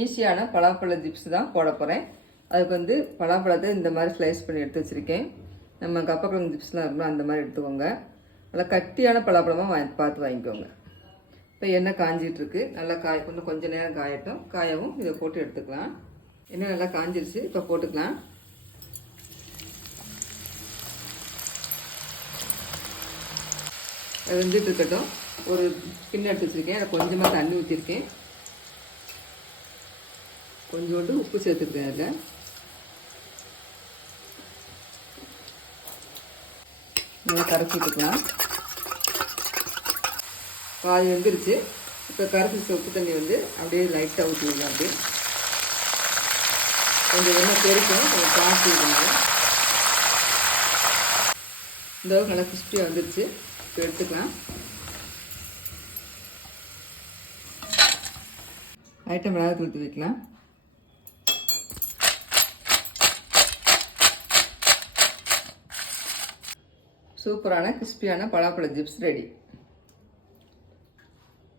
ஈஸியான பலாப்பழ சிப்ஸ் தான் போட போகிறேன். அதுக்கு வந்து பலாப்பழத்தை இந்த மாதிரி ஸ்லைஸ் பண்ணி எடுத்து வச்சுருக்கேன். நம்ம கப்பக்கிழங்கு சிப்ஸ்லாம் இருக்கணும் அந்த மாதிரி எடுத்துக்கோங்க. நல்லா கட்டியான பலாப்பழமாக பார்த்து வாங்கிக்கோங்க. இப்போ எண்ணெய் காஞ்சிகிட்ருக்கு. நல்லா கொஞ்சம் நேரம் காயட்டும். காயவும் இதை போட்டு எடுத்துக்கலாம். எண்ணெய் நல்லா காஞ்சிருச்சு. இப்போ போட்டுக்கலாம். அது வந்துட்டு இருக்கட்டும். ஒரு ஸ்பின் எடுத்து வச்சுருக்கேன். அதை கொஞ்சமாக தண்ணி ஊற்றிருக்கேன். கொஞ்சோண்டு உப்பு சேர்த்துருக்கேன். அதில் நல்லா கரைச்சி விட்டுக்கலாம். பாதி வந்துருச்சு. இப்போ கரைச்சி உப்பு தண்ணி வந்து அப்படியே லைட்டாக ஊற்றிடுங்க. அப்படியே கொஞ்சம் எண்ணெய் பெருக்கும். கொஞ்சம் காய்ச்சி விடுங்க. இந்த அளவுக்கு நல்லா கிறிஸ்பியாக வந்துருச்சு. இப்போ எடுத்துக்கலாம். ஐட்டம் மிளகாய் ஊற்றி வைக்கலாம். சூப்பரான கிறிஸ்பியான பலாப்பழ சிப்ஸ் ரெடி.